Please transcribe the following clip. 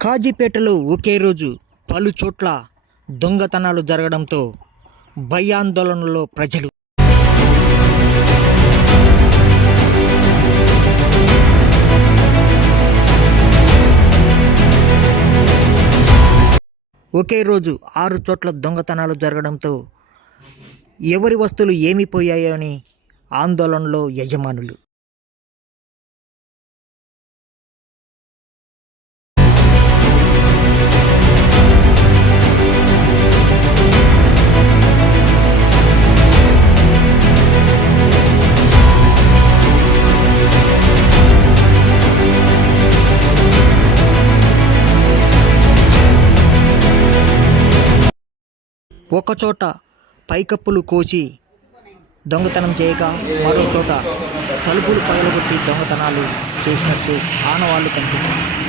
కాజీపేటలో ఒకే రోజు పలు చోట్ల దొంగతనాలు జరగడంతో భయాందోళనలో ప్రజలు. ఒకే రోజు ఆరు చోట్ల దొంగతనాలు జరగడంతో ఎవరి వస్తువులు ఏమి పోయాయో అని ఆందోళనలో యజమానులు. ఒకచోట పైకప్పులు కోసి దొంగతనం చేయగా మరో చోట తలుపులు పగలగొట్టి దొంగతనాలు చేసినట్టు ఆనవాళ్ళు కనిపించాయి